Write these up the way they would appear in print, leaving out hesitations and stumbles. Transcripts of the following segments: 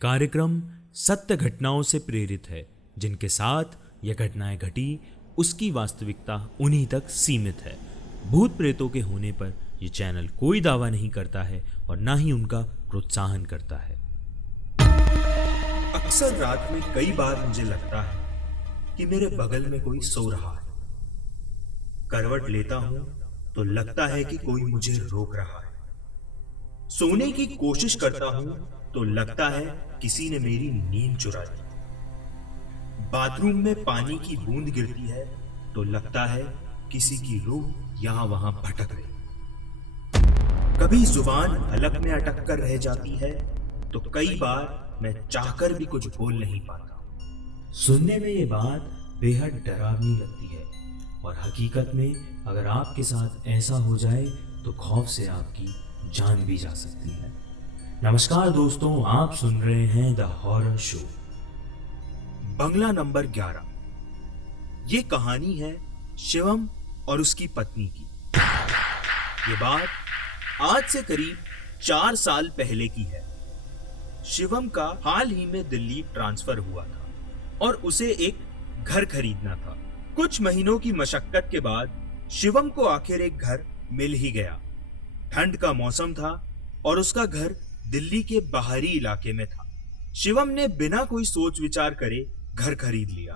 कार्यक्रम सत्य घटनाओं से प्रेरित है। जिनके साथ यह घटनाएं घटी उसकी वास्तविकता उन्हीं तक सीमित है। भूत प्रेतों के होने पर यह चैनल कोई दावा नहीं करता है और ना ही उनका प्रोत्साहन करता है। अक्सर रात में कई बार मुझे लगता है कि मेरे बगल में कोई सो रहा है। करवट लेता हूं तो लगता है कि कोई मुझे रोक रहा है। सोने की कोशिश करता हूं तो लगता है किसी ने मेरी नींद चुरा ली। बाथरूम में पानी की बूंद गिरती है तो लगता है किसी की रूह यहां वहां भटक रही। कभी जुबान हलक में अटक कर रह जाती है तो कई बार मैं चाहकर भी कुछ बोल नहीं पाता। सुनने में ये बात बेहद डरावनी लगती है और हकीकत में अगर आपके साथ ऐसा हो जाए तो खौफ से आपकी जान भी जा सकती है। नमस्कार दोस्तों, आप सुन रहे हैं the horror show. Bangla number 11। ये कहानी है शिवम और उसकी पत्नी की। ये बात आज से करीब 4 साल पहले की है। शिवम का हाल ही में दिल्ली ट्रांसफर हुआ था और उसे एक घर खरीदना था। कुछ महीनों की मशक्कत के बाद शिवम को आखिर एक घर मिल ही गया। ठंड का मौसम था और उसका घर दिल्ली के बाहरी इलाके में था। शिवम ने बिना कोई सोच विचार करे घर खरीद लिया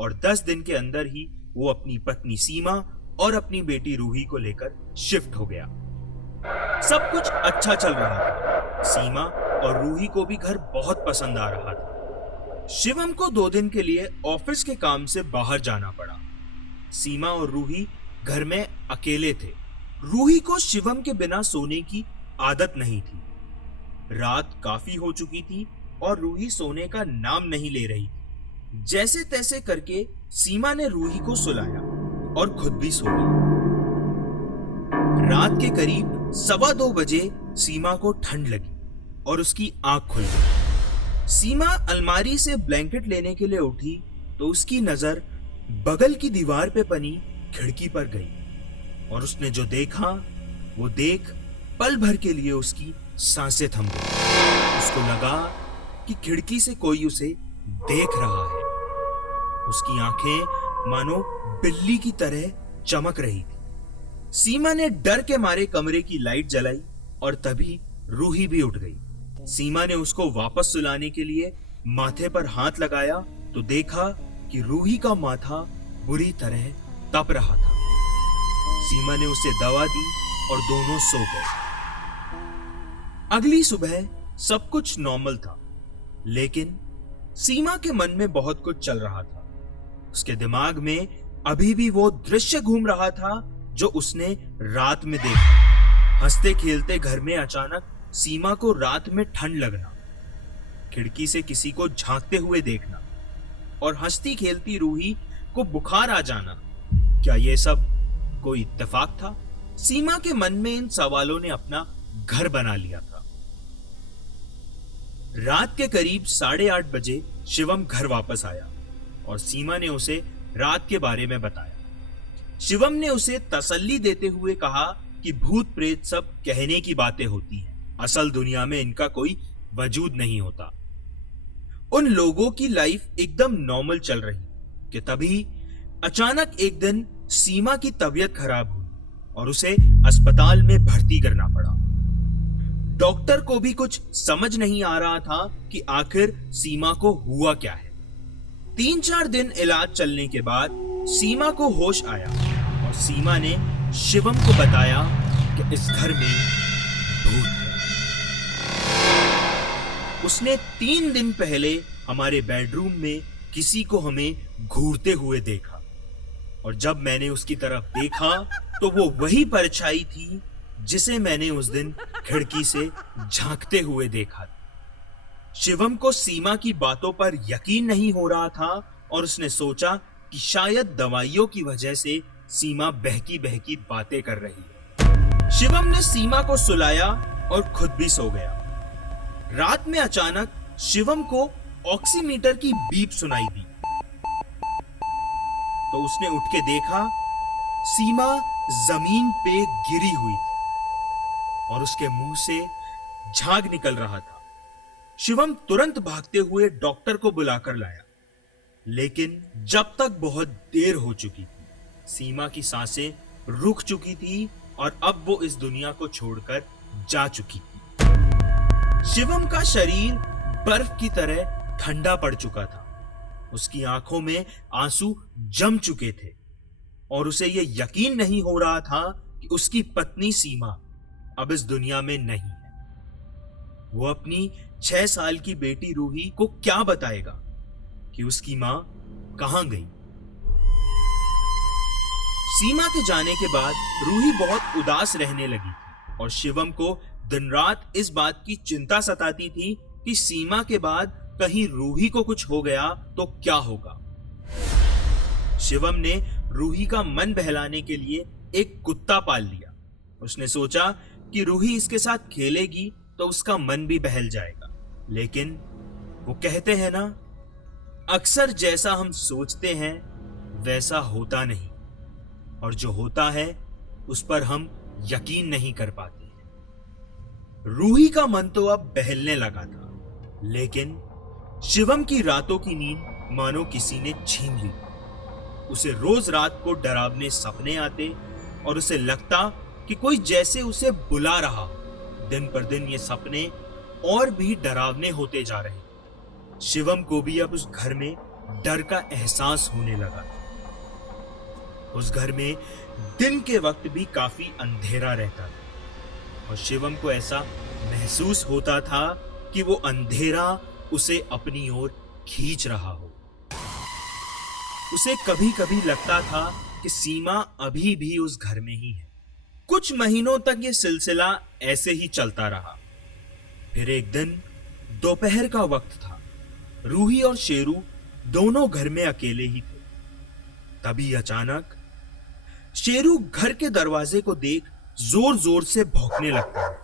और 10 दिन के अंदर ही वो अपनी पत्नी सीमा और अपनी बेटी रूही को लेकर शिफ्ट हो गया। सब कुछ अच्छा चल रहा था। सीमा और रूही को भी घर बहुत पसंद आ रहा था। शिवम को 2 दिन के लिए ऑफिस के काम से बाहर जाना पड़ा। सीमा और रूही घर में अकेले थे। रूही को शिवम के बिना सोने की आदत नहीं थी। रात काफी हो चुकी थी और रूही सोने का नाम नहीं ले रही थी। जैसे तैसे करके सीमा ने रूही को सुलाया और खुद भी सो गई। रात के करीब 2:15 बजे सीमा को ठंड लगी और उसकी आंख खुल गई। सीमा अलमारी से ब्लैंकेट लेने के लिए उठी तो उसकी नजर बगल की दीवार पे बनी खिड़की पर गई और उसने जो देखा वो देख पल भर के लिए उसकी सांसें थम गई। उसको लगा कि खिड़की से कोई उसे देख रहा है। उसकी आंखें मानो बिल्ली की तरह चमक रही थी। सीमा ने डर के मारे कमरे की लाइट जलाई और तभी रूही भी उठ गई। सीमा ने उसको वापस सुलाने के लिए माथे पर हाथ लगाया तो देखा कि रूही का माथा बुरी तरह तप रहा था। सीमा ने उसे दवा दी और दोनों सो गए। अगली सुबह सब कुछ नॉर्मल था, लेकिन सीमा के मन में बहुत कुछ चल रहा था। उसके दिमाग में अभी भी वो दृश्य घूम रहा था जो उसने रात में देखा। हंसते खेलते घर में अचानक सीमा को रात में ठंड लगना, खिड़की से किसी को झांकते हुए देखना और हंसती खेलती रूही को बुखार आ जाना। क्या ये सब कोई इत्तेफाक था? सीमा के मन में इन सवालों ने अपना घर बना लिया था। रात के करीब 8:30 बजे शिवम घर वापस आया और सीमा ने उसे रात के बारे में बताया। शिवम ने उसे तसल्ली देते हुए कहा कि भूत प्रेत सब कहने की बातें होती हैं, असल दुनिया में इनका कोई वजूद नहीं होता। उन लोगों की लाइफ एकदम नॉर्मल चल रही कि तभी अचानक एक दिन सीमा की तबीयत खराब हुई और उसे अस्पताल में भर्ती करना पड़ा। डॉक्टर को भी कुछ समझ नहीं आ रहा था कि आखिर सीमा को हुआ क्या है। 3-4 दिन इलाज चलने के बाद सीमा को होश आया और सीमा ने शिवम को बताया कि इस घर में भूत है। उसने 3 दिन पहले हमारे बेडरूम में किसी को हमें घूरते हुए देखा और जब मैंने उसकी तरफ देखा तो वो वही परछाई थी जिसे मैंने उस दिन खिड़की से झांकते हुए देखा था। शिवम को सीमा की बातों पर यकीन नहीं हो रहा था और उसने सोचा कि शायद दवाइयों की वजह से सीमा बहकी बहकी बातें कर रही है। शिवम ने सीमा को सुलाया और खुद भी सो गया। रात में अचानक शिवम को ऑक्सीमीटर की बीप सुनाई दी तो उसने उठ के देखा सीमा जमीन पे गिरी हुई थी और उसके मुंह से झाग निकल रहा था। शिवम तुरंत भागते हुए डॉक्टर को बुलाकर लाया, लेकिन जब तक बहुत देर हो चुकी थी। सीमा की सांसें रुक चुकी थी और अब वो इस दुनिया को छोड़कर जा चुकी थी। शिवम का शरीर बर्फ की तरह ठंडा पड़ चुका था। उसकी आंखों में आंसू जम चुके थे और उसे यह यकीन नहीं हो रहा था कि उसकी पत्नी सीमा अब इस दुनिया में नहीं है। वो अपनी 6 साल की बेटी रूही को क्या बताएगा कि उसकी मां कहां गई। सीमा के जाने के बाद रूही बहुत उदास रहने लगी थी और शिवम को दिन रात इस बात की चिंता सताती थी कि सीमा के बाद कहीं रूही को कुछ हो गया तो क्या होगा। शिवम ने रूही का मन बहलाने के लिए एक कुत्ता पाल लिया। उसने सोचा कि रूही इसके साथ खेलेगी तो उसका मन भी बहल जाएगा, लेकिन वो कहते हैं ना, अक्सर जैसा हम सोचते हैं वैसा होता नहीं, और जो होता है उस पर हम यकीन नहीं कर पाते। रूही का मन तो अब बहलने लगा था, लेकिन शिवम की रातों की नींद मानो किसी ने छीन ली। उसे रोज रात को डरावने सपने आते और उसे लगता कि कोई जैसे उसे बुला रहा। दिन पर दिन ये सपने और भी डरावने होते जा रहे। शिवम को भी अब उस घर में डर का एहसास होने लगा। उस घर में दिन के वक्त भी काफी अंधेरा रहता था और शिवम को ऐसा महसूस होता था कि वो अंधेरा उसे अपनी ओर खींच रहा हो। उसे कभी कभी लगता था कि सीमा अभी भी उस घर में ही है। कुछ महीनों तक ये सिलसिला ऐसे ही चलता रहा। फिर एक दिन दोपहर का वक्त था। रूही और शेरू दोनों घर में अकेले ही थे। तभी अचानक शेरू घर के दरवाजे को देख जोर जोर से भौंकने लगता है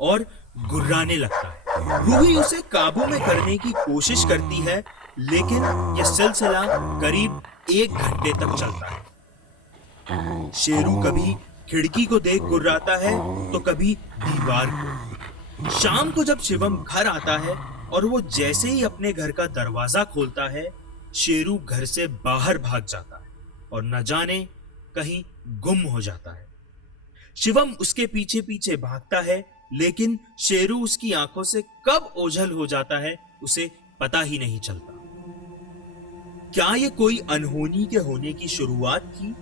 और गुर्राने लगता है। रूही उसे काबू में करने की कोशिश करती है, लेकिन यह सिलसिला करीब 1 घंटे तक चलता है। शेरू कभी खिड़की को देख गुर्राता है तो कभी दीवार को। शाम को जब शिवम घर आता है और वो जैसे ही अपने घर का दरवाजा खोलता है, शेरू घर से बाहर भाग जाता है और न जाने कहीं गुम हो जाता है। शिवम उसके पीछे पीछे भागता है, लेकिन शेरू उसकी आंखों से कब ओझल हो जाता है उसे पता ही नहीं चलता। क्या ये कोई अनहोनी के होने की शुरुआत थी,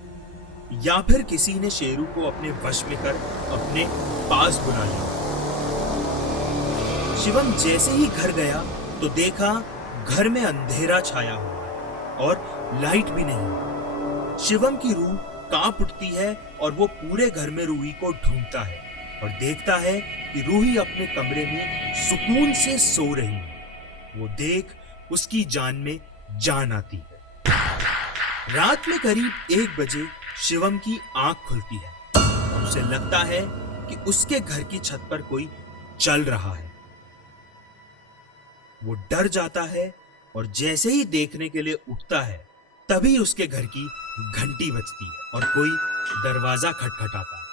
या फिर किसी ने शेरू को अपने वश में कर अपने पास बुला लिया। शिवम जैसे ही घर गया तो देखा घर में अंधेरा छाया हुआ है और लाइट भी नहीं। शिवम की रूह कांप उठती है और वो पूरे घर में रूही को ढूंढता है और देखता है कि रूही अपने कमरे में सुकून से सो रही है। वो देख उसकी जान में जान आती है। रात में करीब 1 बजे शिवम की आंख खुलती है और उसे लगता है कि उसके घर की छत पर कोई चल रहा है। वो डर जाता है और जैसे ही देखने के लिए उठता है, तभी उसके घर की घंटी बजती है और कोई दरवाजा खटखटाता है।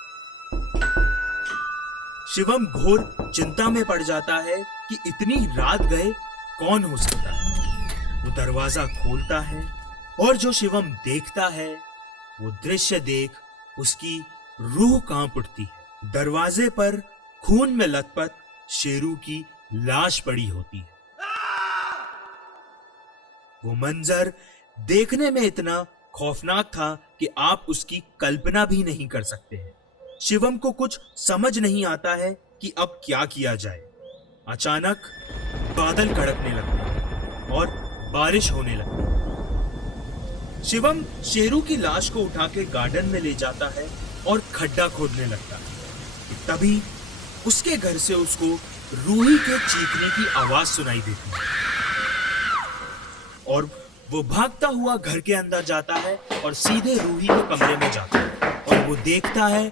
शिवम घोर चिंता में पड़ जाता है कि इतनी रात गए कौन हो सकता है। वो दरवाजा खोलता है और जो शिवम देखता है वो दृश्य देख उसकी रूह कांप उठती है। दरवाजे पर खून में लथपथ शेरू की लाश पड़ी होती है। वो मंजर देखने में इतना खौफनाक था कि आप उसकी कल्पना भी नहीं कर सकते हैं। शिवम को कुछ समझ नहीं आता है कि अब क्या किया जाए। अचानक बादल कड़कने लगते और बारिश होने लगती। शिवम शेरू की लाश को उठा के गार्डन में ले जाता है और खड्डा खोदने लगता है। तभी उसके घर से उसको रूही के चीखने की आवाज सुनाई देती है और वो भागता हुआ घर के अंदर जाता है और सीधे रूही के कमरे में जाता है और वो देखता है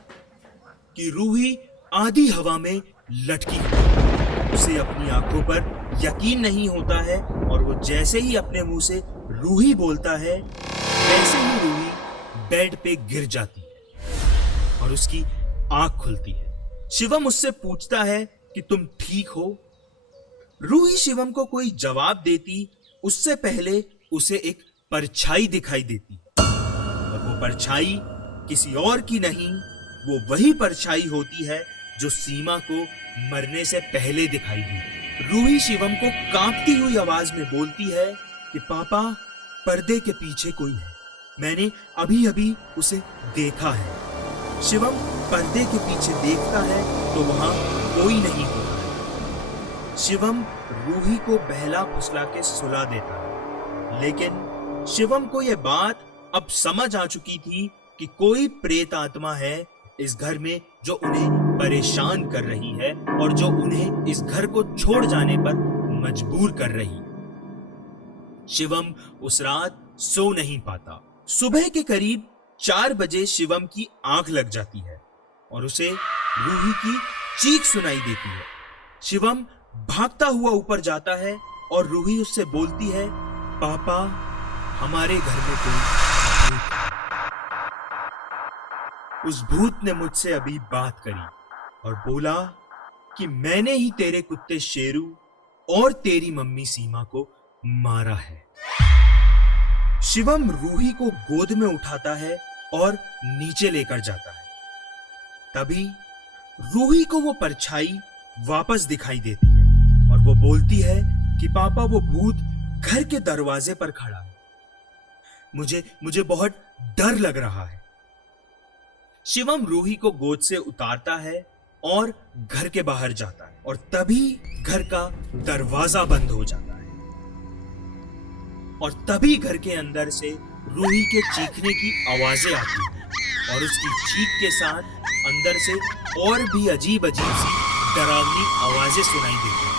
कि रूही आधी हवा में लटकी है। उसे अपनी आंखों पर यकीन नहीं होता है और वो जैसे ही अपने मुंह से रूही बोलता है, वैसे ही रूही बेड पे गिर जाती है और उसकी आंख खुलती है। शिवम उससे पूछता है कि तुम ठीक हो? रूही शिवम को कोई जवाब देती उससे पहले उसे एक परछाई दिखाई देती, और वो परछाई किसी और की नहीं, वो वही परछाई होती है जो सीमा को मरने से पहले दिखाई दी। रूही शिवम को कांपती हुई आवाज में बोलती है कि पापा, पर्दे के पीछे कोई है, मैंने अभी अभी उसे देखा है। शिवम पर्दे के पीछे देखता है तो वहां कोई नहीं होता है। शिवम रूही को बहला फुसला के सुला देता है, लेकिन शिवम को यह बात अब समझ आ चुकी थी कि कोई प्रेत आत्मा है इस घर में जो उन्हें परेशान कर रही है और जो उन्हें इस घर को छोड़ जाने पर मजबूर कर रही। शिवम उस रात सो नहीं पाता। सुबह के करीब 4 बजे शिवम की आंख लग जाती है और उसे रूही की चीख सुनाई देती है। शिवम भागता हुआ ऊपर जाता है और रूही उससे बोलती है, पापा, हमारे घर में कोई भूत है। उस भूत ने मुझसे अभी बात करी और बोला कि मैंने ही तेरे कुत्ते शेरू और तेरी मम्मी सीमा को मारा है। शिवम रूही को गोद में उठाता है और नीचे लेकर जाता है। तभी रूही को वो परछाई वापस दिखाई देती है और वो बोलती है कि पापा, वो भूत घर के दरवाजे पर खड़ा है, मुझे बहुत डर लग रहा है। शिवम रूही को गोद से उतारता है और घर के बाहर जाता है और तभी घर का दरवाजा बंद हो जाता है और तभी घर के अंदर से रूही के चीखने की आवाजें आती हैं और उसकी चीख के साथ अंदर से और भी अजीब अजीब सी डरावनी आवाजें सुनाई देती हैं।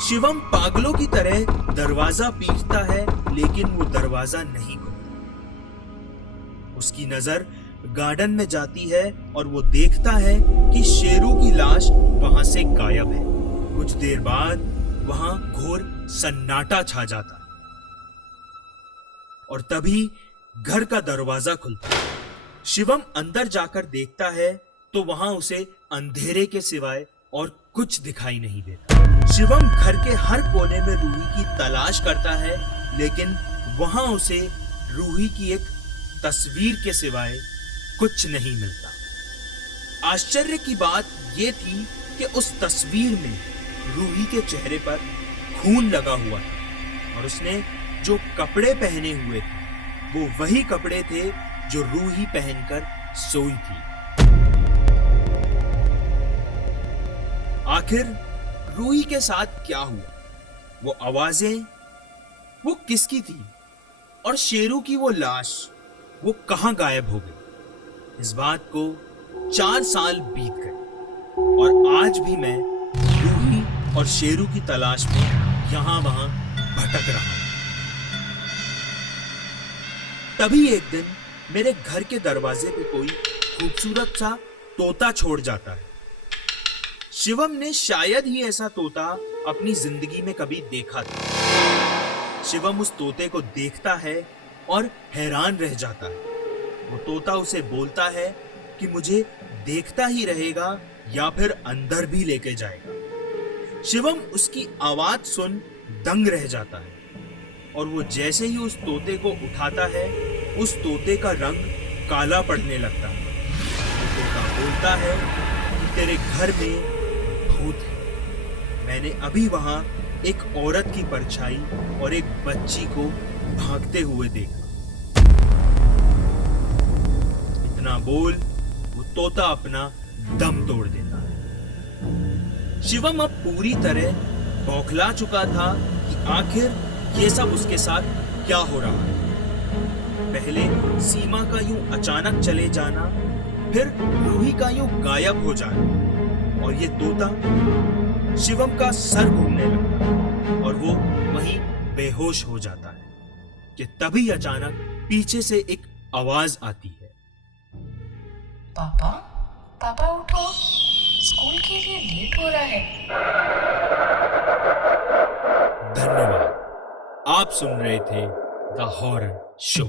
शिवम पागलों की तरह दरवाजा पीटता है, लेकिन वो दरवाजा नहीं खुलता। उसकी नजर गार्डन में जाती है और वो देखता है कि शेरू की लाश वहां से गायब है। कुछ देर बाद वहां घोर सन्नाटा छा जाता है और तभी घर का दरवाजा खुलता है। शिवम अंदर जाकर देखता है तो वहां उसे अंधेरे के सिवाय और कुछ दिखाई नहीं देता। शिवम घर के हर कोने में रूही की तलाश करता है, लेकिन वहां उसे रूही की एक तस्वीर के सिवाय कुछ नहीं मिलता। आश्चर्य की बात यह थी कि उस तस्वीर में रूही के चेहरे पर खून लगा हुआ था और उसने जो कपड़े पहने हुए थे वो वही कपड़े थे जो रूही पहनकर सोई थी। आखिर रूही के साथ क्या हुआ? वो आवाजें, वो किसकी थी? और शेरू की वो लाश, वो कहां गायब हो गई? इस बात को 4 साल बीत गए और आज भी मैं रूही और शेरू की तलाश में यहां वहां भटक रहा हूं। तभी एक दिन मेरे घर के दरवाजे पे कोई खूबसूरत सा तोता छोड़ जाता है। शिवम ने शायद ही ऐसा तोता अपनी जिंदगी में कभी देखा था। शिवम उस तोते को देखता है और हैरान रह जाता है। वो तोता उसे बोलता है कि मुझे देखता ही रहेगा या फिर अंदर भी लेके जाएगा। शिवम उसकी आवाज सुन दंग रह जाता है और वो जैसे ही उस तोते को उठाता है, उस तोते का रंग काला पड़ने लगता है। तोता बोलता है कि तेरे घर में भूत है। मैंने अभी वहां एक औरत की परछाई और एक बच्ची को भागते हुए देखा। इतना बोल वो तोता अपना दम तोड़ देता है। शिवम अब पूरी तरह बौखला चुका था कि आखिर ये सब उसके साथ क्या हो रहा है। पहले सीमा का यूं अचानक चले जाना, फिर रूही का यूं गायब हो जाना और ये तोता। शिवम का सर घूमने लगता और वो वहीं बेहोश हो जाता है कि तभी अचानक पीछे से एक आवाज आती है, पापा, पापा उठो, स्कूल के लिए लेट हो रहा है। धन्यवाद। आप सुन रहे थे द हॉरर शो।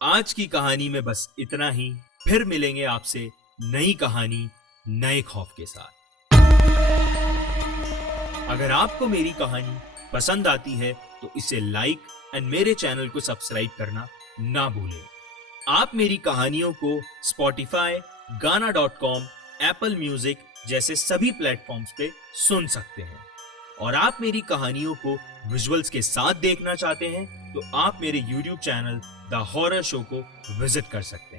आज की कहानी में बस इतना ही। फिर मिलेंगे आपसे नई कहानी, नए खौफ के साथ। अगर आपको मेरी कहानी पसंद आती है तो इसे लाइक एंड मेरे चैनल को सब्सक्राइब करना ना भूलें। आप मेरी कहानियों को स्पॉटिफाई, गाना.com, एप्पल म्यूजिक जैसे सभी प्लेटफॉर्म्स पे सुन सकते हैं। और आप मेरी कहानियों को विजुअल्स के साथ देखना चाहते हैं तो आप मेरे YouTube channel the horror show को विजिट कर सकते हैं।